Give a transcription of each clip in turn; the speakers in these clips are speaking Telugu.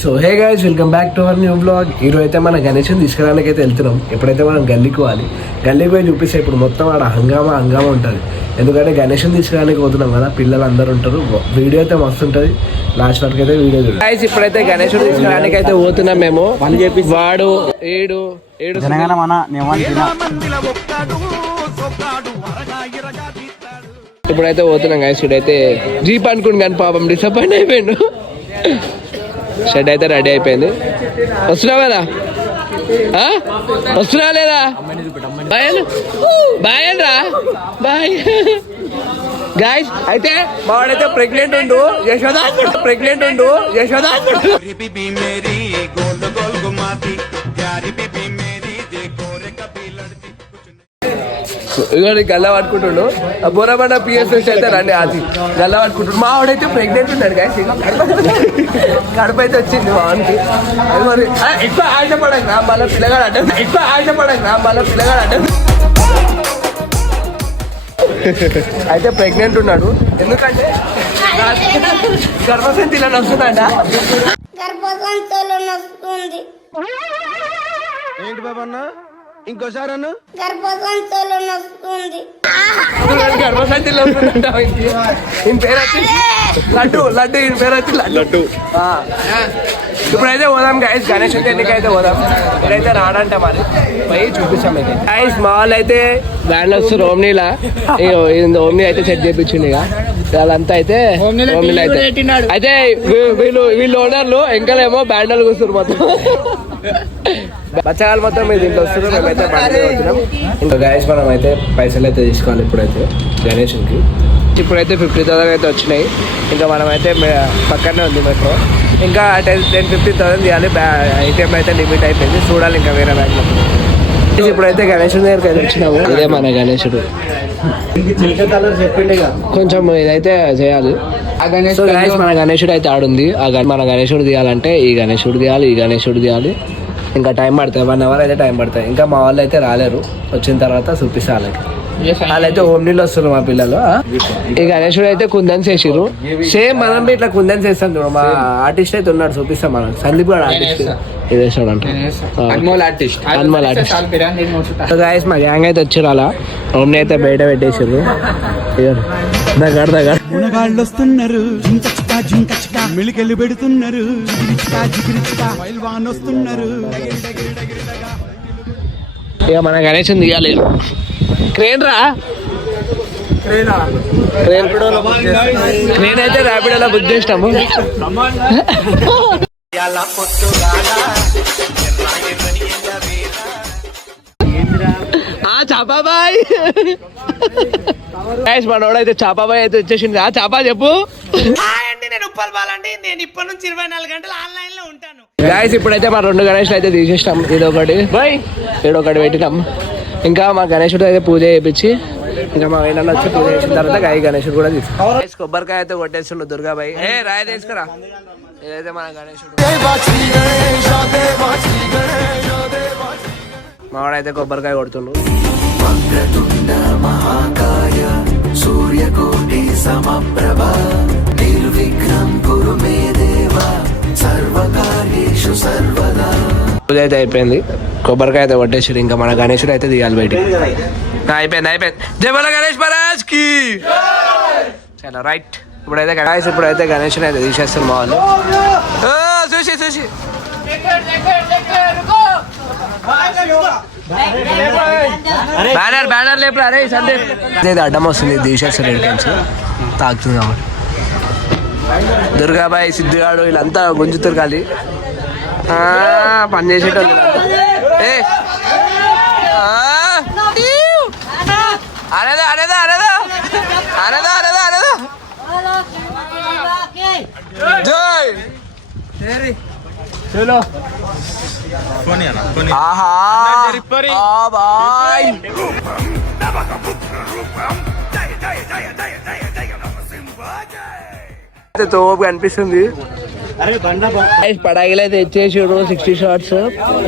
So hey guys, welcome back to our new blog. ఈరోజు అయితే మన గణేష్ని తీసుకురావడానికి అయితే వెళ్తున్నాం. ఎప్పుడైతే మనం గల్లీకి పోవాలి, గల్లీకి పోయి చూపిస్తే ఇప్పుడు మొత్తం ఆడ హంగామా ఉంటుంది. ఎందుకంటే గణేష్ని తీసుకురావడానికి పోతున్నాం కదా, పిల్లలు అందరూ ఉంటారు. వీడియో అయితే మస్తు ఉంటుంది, లాస్ట్ వరకు అయితే వీడియో చూడండి. గైస్ ఇప్పుడైతే గణేష్ని తీసుకురావడానికి అయితే పోతున్నాం మేము. వాడు ఏడు ఇప్పుడైతే పోతున్నాం గైస్. ఇప్పుడైతే జీప్ అనుకుని కానీ పాపం డిసప్పాయింట్ అయిపోయిండు. షెడ్ అయితే రెడీ అయిపోయింది. వస్తున్నావు కదా, వస్తున్నావా లేదా? బాయ్ రా బాయ్. గాయస్ అయితే మావాడైతే ప్రెగ్నెంట్ ఉండు యశోదా ఇవన్నీ గల్లా పట్టుకుంటుండు. బోరాబండ పిఎస్ అయితే రండి అది గల్లా పట్టుకుంటుండు. మా వాడైతే ప్రెగ్నెంట్ ఉన్నాడు గాయస్. కడుపు అయితే వచ్చింది మా వానికి. అది మరి ఎక్కువ ఆశపడక నా మళ్ళీ పిల్లగాడు అంటే అయితే ప్రెగ్నెంట్ ఉన్నాడు. ఎందుకంటే గర్భసంచిలో వస్తుందంట. ఏంటి బాబా అన్న, ఇంకోసారి అన్న గర్భసంచిలో వస్తుందంట. ఈయన పేరు వచ్చి లడ్డు ఈయన పేరు వచ్చి లడ్డు. ఇప్పుడైతే పోదాం గైస్, గణేష్ ఎన్నిక అయితే పోదాం. ఇప్పుడైతే రాడంట, మరి పోయి చూపిస్తాం అయితే గైస్. మా వాళ్ళు అయితే బ్యాండ్ వస్తారు ఓమ్నీలా. ఓమ్నీ అయితే సెట్ చేయించింది. ఇక వాళ్ళంతా అయితే ఓమ్నీలో అయితే వీళ్ళు ఓనర్లు ఎంకలేమో బ్యాండర్లు కూర్చున్నారు మొత్తం. బచ్చగాళ్ళు మొత్తం మీరు దీంట్లో వస్తున్నారు. మేమైతే బండి వచ్చినాం. ఇంకా గైస్ మనం అయితే పైసలు అయితే తీసుకోవాలి ఇప్పుడైతే గణేష్కి. ఇప్పుడైతే 50,000 అయితే వచ్చినాయి. ఇంకా మనమైతే పక్కనే ఉంది మెట్రో. ఇంకా 10-15,000 తీయాలి. ఐటెం అయితే లిమిట్ అయిపోయింది, చూడాలి ఇంకా వేరే బ్యాంక్లో. ఇప్పుడైతే గణేశుడి దగ్గరికి అయితే వచ్చినాము. ఇదే మన గణేశుడు. కొంచెం ఇదైతే చేయాలి. సో గణేష్ మన గణేశుడు అయితే ఆడుంది. మన గణేశుడు తీయాలంటే ఈ గణేశుడు తీయాలి. ఇంకా టైం పడుతుంది, 1 hour అయితే టైం పడుతుంది. ఇంకా మా వాళ్ళు అయితే రాలేరు. వచ్చిన తర్వాత చూపిస్తా వాళ్ళైతే ఓమ్నీలో వస్తున్నారు మా పిల్లలు. ఈ గణేశుడు అయితే కుందన్స్ వేసిర్రు. సేమ్ మనం ఇట్లా కుందన్స్ వేస్తాం చూడ. మా ఆర్టిస్ట్ అయితే ఉన్నాడు, చూపిస్తాం మనం. సందీప్ గారు ఆర్టిస్ట్ ఇది వేసాడు అంట. అన్మోల్ ఆర్టిస్ట్. మా గ్యాంగ్ అయితే వచ్చారు. అలా ఓమ్ని అయితే బయట పెట్టేసారు. మునగాళ్ళు వస్తున్నారు, మిళికెళ్ళి పెడుతున్నారు, ఇక మన గణేశం తీయాలి. క్రేన్ రా, క్రేన్ అయితే ర్యాపిడోలో బుక్ చేసినాము. చాపాబాయ్ మనోడైతే చాపాబాయ్ అయితే వచ్చేసింది. చాపా చెప్పు. నేను ఉప్పల్పాలంటే నేను ఇప్పటి నుంచి 24 గంటలు ఆన్లైన్ లో ఉంటాను. గాయస్ ఇప్పుడైతే మా 2 గణేష్లు అయితే తీసేసినాం. ఇదొకటి పెట్టినాం. ఇంకా మా గణేశుడు అయితే పూజ చేయించి ఇంకా మా వేణన్న వచ్చి పూజ చేసిన తర్వాత గాయ గణేశుడు కూడా తీసుకున్నాం. కొబ్బరికాయ అయితే కొట్టేస్తుండు దుర్గాబాయి. రాయ తీసుకురా. ఇదైతే మన గణేశుడు. మావాడైతే కొబ్బరికాయ కొడుతుండు. పూజ అయితే అయిపోయింది. కొబ్బరికాయ అయితే కొట్టేసారు. ఇంకా మన గణేశుడు అయితే తీయాలి బయటికి. అయిపోయింది. జై బోలో గణేష్ మహారాజ్ కి. చాలా రైట్. ఇప్పుడైతే గణేశుని అయితే తీసేస్తారు మా వాళ్ళు. చూసి బ్యానర్ లేపురా. అరే సందీప్ ఇదైతే అడ్డం వస్తుంది, తీసేస్తారు ఎంట్రన్స్. తాగుతుంది కాబట్టి దుర్గాబాయి, సిద్ధిగాడు వీళ్ళంతా గుంజుతారు. ఖాళీ పని చేసేటోళ్ళు. చలో తోపు కనిపిస్తుంది. పడాయిలు అయితే తెచ్చేసాడు 60 షార్ట్స్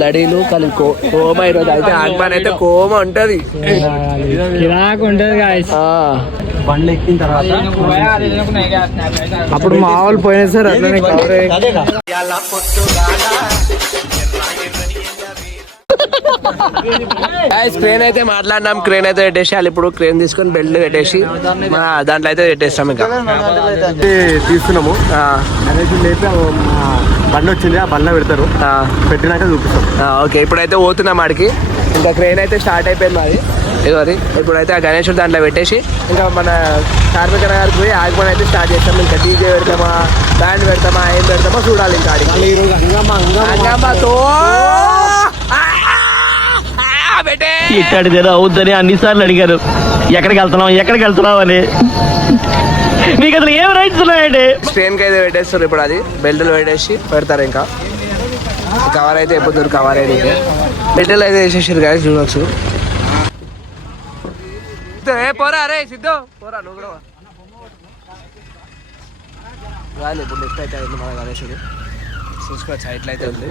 లడీలు కలిపి కోమ. ఈరోజు అయితే ఆగ్మాన్ అయితే కోమ ఉంటది. బండ్లు ఎక్కిన తర్వాత అప్పుడు మా వాళ్ళు పోయినా సార్ అట్లనే కవర్ క్రేన్ అయితే మాట్లాడినాం, క్రేన్ అయితే పెట్టేసేయాలి. ఇప్పుడు క్రేన్ తీసుకొని బెల్ట్ పెట్టేసి మన దాంట్లో అయితే పెట్టేస్తాం. ఇంకా తీస్తున్నాము లేపి బండి వచ్చింది, ఆ బండ్లో పెడతారు, పెట్టినాక చూపిస్తాం. ఓకే, ఇప్పుడైతే పోతున్నాం ఆడికి. ఇంకా క్రేన్ అయితే స్టార్ట్ అయిపోయింది మాది ఇదివరి. ఇప్పుడైతే ఆ గణేశుడు దాంట్లో పెట్టేసి ఇంకా మన కార్మిక గారికి పోయి ఆగిపోయి అయితే స్టార్ట్ చేస్తాం. ఇంకా డీజే పెడతామా, బ్యాండ్ పెడతామా, ఏం పెడతామో చూడాలి. ఇంకా ఆడికి ఇట్టాడిదేదో అవుద్దని అన్నిసార్లు అడిగారు, ఎక్కడికి వెళ్తున్నావు అని. మీకు అసలు ఏం రైట్స్ ఉన్నాయండి? ట్రైన్కి అయితే పెట్టేస్తారు. ఇప్పుడు అది బెల్ట్లు పెట్టేసి పెడతారు. ఇంకా కవర్ అయితే అయిపోతారు. కవర్ అయితే బెల్ట్లు అయితే వేసేసారు కానీ చూడవచ్చు. పోరా అరే సిద్ధు, పోరా నువ్వు కూడా రాలి. ఇప్పుడు లిఫ్ట్ అయితే అయింది మన గణేశుడు, చూసుకోవచ్చు సైట్లో అయితే ఉంది.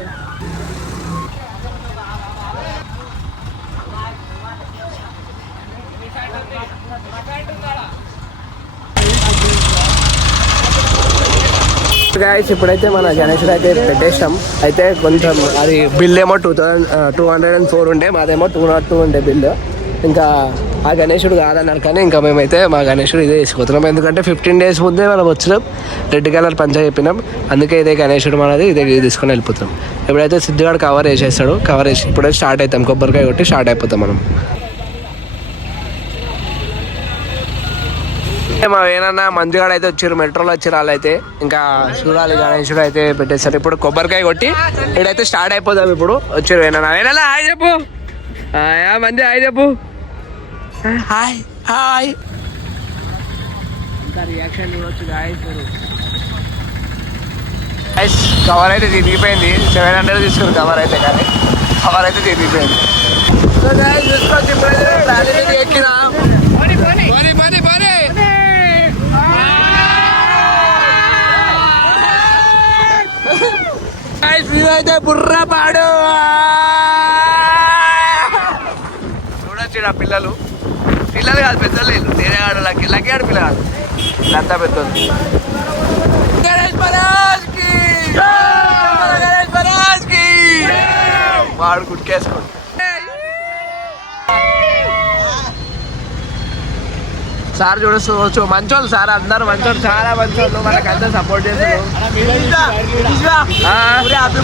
గాయస్ ఇప్పుడైతే మన గణేశుడు అయితే పెట్టేస్తాం. అయితే కొంచెం అది బిల్ ఏమో 204 ఉండే, మాదేమో 202 ఉండే బిల్లు. ఇంకా ఆ గణేశుడు కాదన్నారు కానీ ఇంకా మేమైతే మా గణేశుడు ఇదే తీసుకుపోతున్నాం. ఎందుకంటే 15 days ముందే మనం వచ్చినాం, రెడ్ కలర్ పంచా చెప్పినాం. అందుకే ఇదే గణేశుడు మనది, ఇదే తీసుకొని వెళ్ళిపోతాం. ఎప్పుడైతే సిద్ధుగాడు కవర్ వేసేస్తాడు, కవర్ వేసి ఇప్పుడైతే స్టార్ట్ అవుతాం. కొబ్బరికాయ కొట్టి స్టార్ట్ అయిపోతాం మనం. మా ఏనన్నా మంజుగాడు అయితే వచ్చారు, మెట్రోలో వచ్చారు వాళ్ళైతే. ఇంకా చూడాలి, గణేశుడు అయితే పెట్టేస్తారు. ఇప్పుడు కొబ్బరికాయ కొట్టి ఇక్కడైతే స్టార్ట్ అయిపోతాం. ఇప్పుడు వచ్చారు ఏనన్నా. ఏనన్నా హాయ్ చెప్పు, మంది హాయ్ చెప్పు. Hi hi. ఇంకా రియాక్షన్ చూడవచ్చు గాయస్. కవర్ అయితే తిరిగిపోయింది, 700 తీసుకుని కవర్ అయితే, కానీ కవర్ అయితే తిరిగిపోయింది. సో గాయస్ చూసుకోవచ్చు, ఇప్పుడైతే ప్లాన్ ఎక్కినా అయితే బుర్రపాడు చూడొచ్చు. ఆ పిల్లలు కాదు, పెద్దలు వీళ్ళు. నేనే ఆడు లక్కీ ఆడు పిల్ల కాదు, వీళ్ళంతా పెద్దలు. గణేష్ మహారాజ్కి, గణేష్ మహారాజ్కి. వాడు గుడ్కేసుకోండి. సార్ చూడొచ్చు, మంచోళ్ళు సార్, అందరు మంచోళ్ళు, చాలా మంచోళ్ళు. మనకు అందరూ సపోర్ట్ చేస్తారు. హ్యాపీ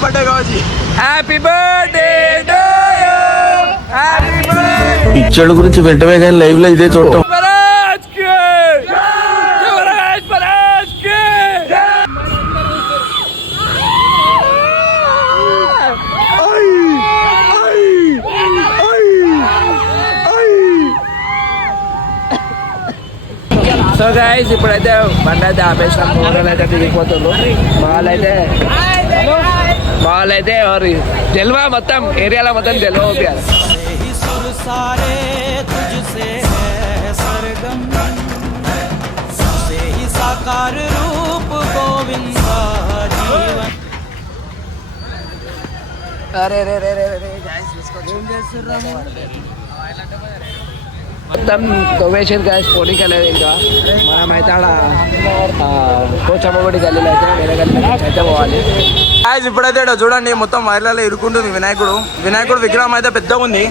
బర్త్డే కావచ్చు. Happy birthday to you, happy birthday. పిచ్చోళ్ళ గురించి వెంటనే కానీ లైవ్ లో ఇదే చూడటం. సో గైస్ ఇప్పుడైతే బండి అయితే ఆపేసినాం. ఫోటోలు అయితే దిగిపోతున్నారు. వాళ్ళైతే ఎవరు తెలివా, మొత్తం ఏరియాలో మొత్తం తెలివ ఊపియాలి. అరే రే రే రే రే మొత్తం తొవ్వేసారు గాయస్. పోనీకి వెళ్ళలేదు ఇంకా. మనమైతే ఆడ పోచమ్మ గుడి గల్లీలో అయితే వేరే గల్లీ అయితే పోవాలి. ఇప్పుడైతే చూడండి, మొత్తం వైర్లలో ఇరుక్కుంటుంది వినాయకుడు విగ్రహం అయితే పెద్దగా ఉంది.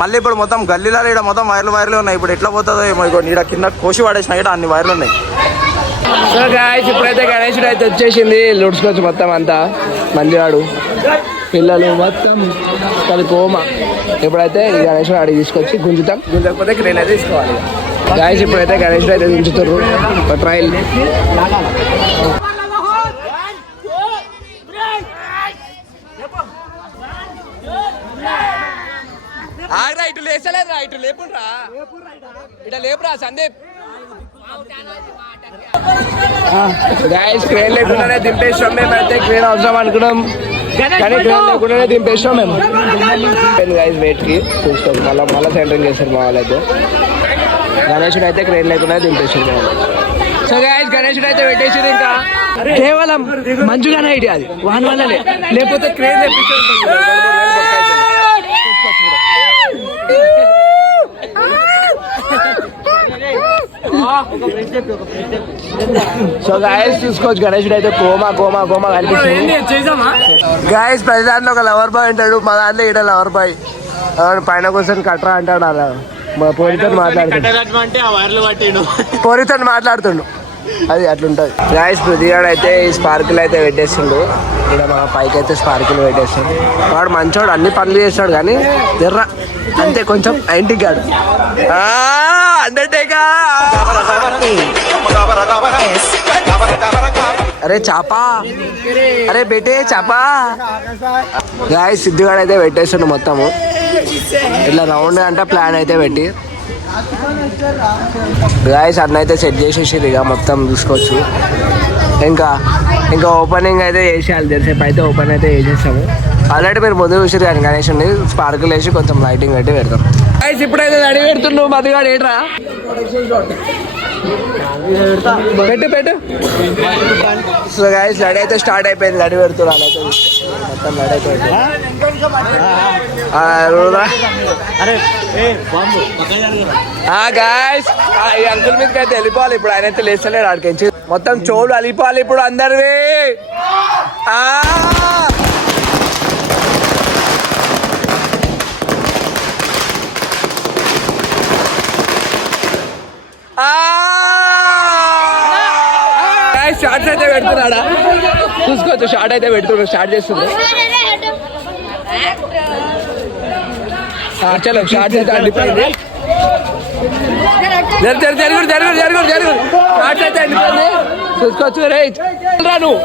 మళ్ళీ ఇప్పుడు మొత్తం గల్లీలలో ఇక్కడ మొత్తం వైర్లు ఉన్నాయి. ఇప్పుడు ఎట్లా పోతుందో ఏమో. ఇక్కడ కింద కోసి పడేసిన ఇక్కడ అన్ని వైర్లు ఉన్నాయి. సో గాయస్ ఇప్పుడైతే గణేశుడు అయితే వచ్చేసింది. లుడ్చుకోవచ్చు మొత్తం అంతా మందివాడు, పిల్లలు మొత్తం కోమ. ఇప్పుడైతే ఈ గణేశుడు అడిగి తీసుకొచ్చి గుంజకపోతే క్రేన్ అయితే తీసుకోవాలి. గాయస్ ఇప్పుడైతే గణేశుడు అయితే దించుతారు. ట్రయల్ ఇటు లేచలేదురా, ఇటు లేపురా, ఇట లేపురా సందీప్. గాయస్ క్రేన్ లేకుండానే దింపేసాం మేము. అయితే క్రేన్ అవసరం అనుకున్నాం కానీ క్రేన్ లేకుండానే దింపేసాం మేము. గాయస్ వెయిట్ కి చూసుకోండి, మళ్ళీ సెంటరింగ్ చేస్తారు మా వాళ్ళు అయితే. గణేశుడు అయితే క్రేన్ లేకుండా దింపేసారు. సో గాయస్ గణేశుడు అయితే పెట్టేసారు. ఇంకా కేవలం మంచుగానే ఐడియా అది, వాని వల్లనే. లేకపోతే క్రేన్ తెప్పించారు. సో గాయస్ చూసుకోవచ్చు గణేశుడు అయితే కోమా కోమా కోమా కనిపిస్తుంది గాయస్ ప్రతి దాంట్లో ఒక లవర్ బాయ్ అంటాడు మా దాంట్లో ఇక్కడ లవర్ బాయ్ పైన కూర్చొని కట్రా అంటాడు అలా మా పోరితో మాట్లాడుతుండు అది అట్లుంటది గాయస్ పృథ్వీగాడు అయితే ఈ స్పార్కిల్ అయితే పెట్టేస్తుండు ఇక్కడ మా పైకి అయితే స్పార్కిల్ పెట్టేస్తాడు వాడు మంచోడు అన్ని పనులు చేస్తాడు కానీ ఎర్ర అంతే కొంచెం ఇంటికి గాడు అండర్టేకా అరే చాపా అరే బేటే చాపా గాయస్ సిద్ధుగాడు అయితే పెట్టేస్తుండు మొత్తము ఇట్లా రౌండ్ అంటే ప్లాన్ అయితే పెట్టి గాయస్ అన్న అయితే సెట్ చేసేసి ఇక మొత్తం చూసుకోవచ్చు ఇంకా ఓపెనింగ్ అయితే చేసేయాలి తెలిసేపు అయితే ఓపెన్ అయితే చేసేస్తాము ఆల్రెడీ మీరు ముందు చూసారు కానీ గణేషుని స్పార్కులు వేసి కొంచెం లైటింగ్ పెట్టి పెడతాం గాయస్ ఇప్పుడైతే రెడీ పెడుతున్నావు మధుగాడు ఏట్రా పెట్టు సో గాయస్ లడి అయితే స్టార్ట్ అయిపోయింది లడి పెడుతున్నారు అయితే మొత్తం లడి అయిపోయింది గాయస్ ఈ అంకుల్ మీదకి అయితే వెళ్ళిపోవాలి ఇప్పుడు ఆయన అయితే లేస్తలేడు ఆడికించి మొత్తం చోళ్ళు అలిపోవాలి ఇప్పుడు అందరివి షార్ట్స్ అయితే పెడుతున్నాడా చూసుకోవచ్చు షార్ట్ అయితే పెడుతున్నాడు స్టార్ట్ చేస్తుంది చలో షార్ట్స్ అయితే అండిపోయింది జరుగు షార్ట్స్ అయితే అండిపోయింది చూసుకోవచ్చు రే రాను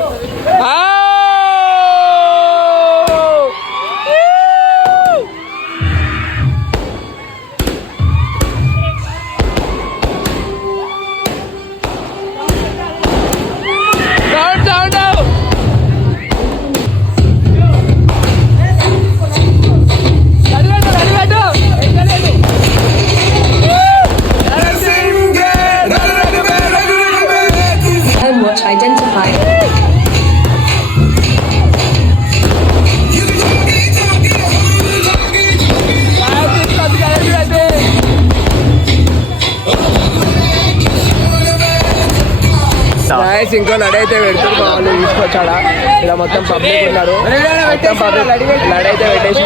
ఇంకో లడి అయితే పెడుతుంది మా వాళ్ళు తీసుకొచ్చాడా ఇలా మొత్తం పబ్లిక్ ఉన్నారు మొత్తం పబ్లిక్ లడి అయితే పెట్టేసి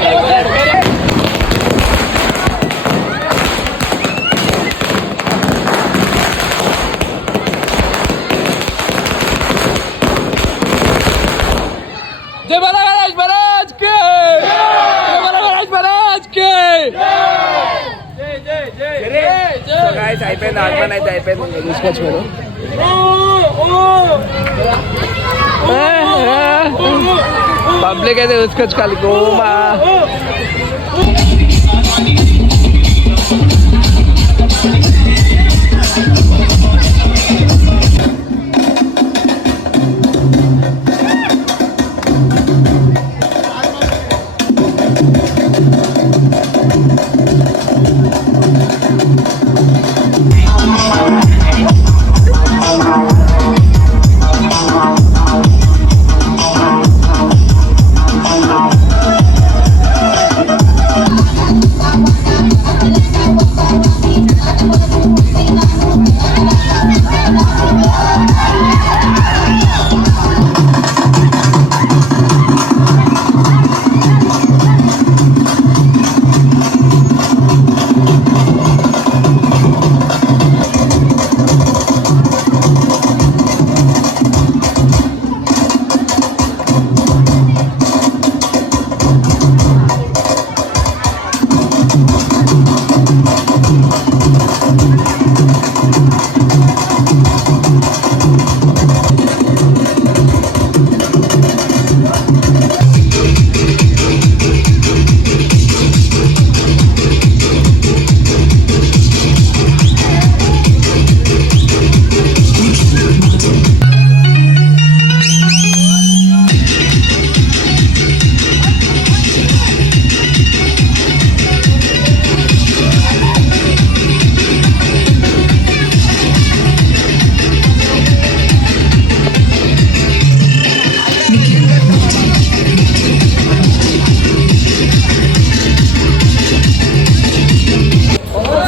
జై బాలా గణేష్ మహారాజ్ కి జై బాలా గణేష్ మహారాజ్ కి గాయ్స్ అయిపోయింది ఆగమన్ అయితే అయిపోయింది తీసుకోవచ్చు మీరు పబ్లిక్ అయితే చూసుకోవచ్చు కాలి గోమా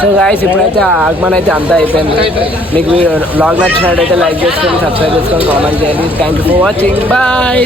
సో గాయస్ ఇప్పుడైతే ఆగమన్ అయితే అంతా అయిపోయింది. మీకు వ్లాగ్ నచ్చినట్టయితే లైక్ చేసుకొని సబ్స్క్రైబ్ చేసుకొని కామెంట్ చేయండి. Thank you for watching. Bye.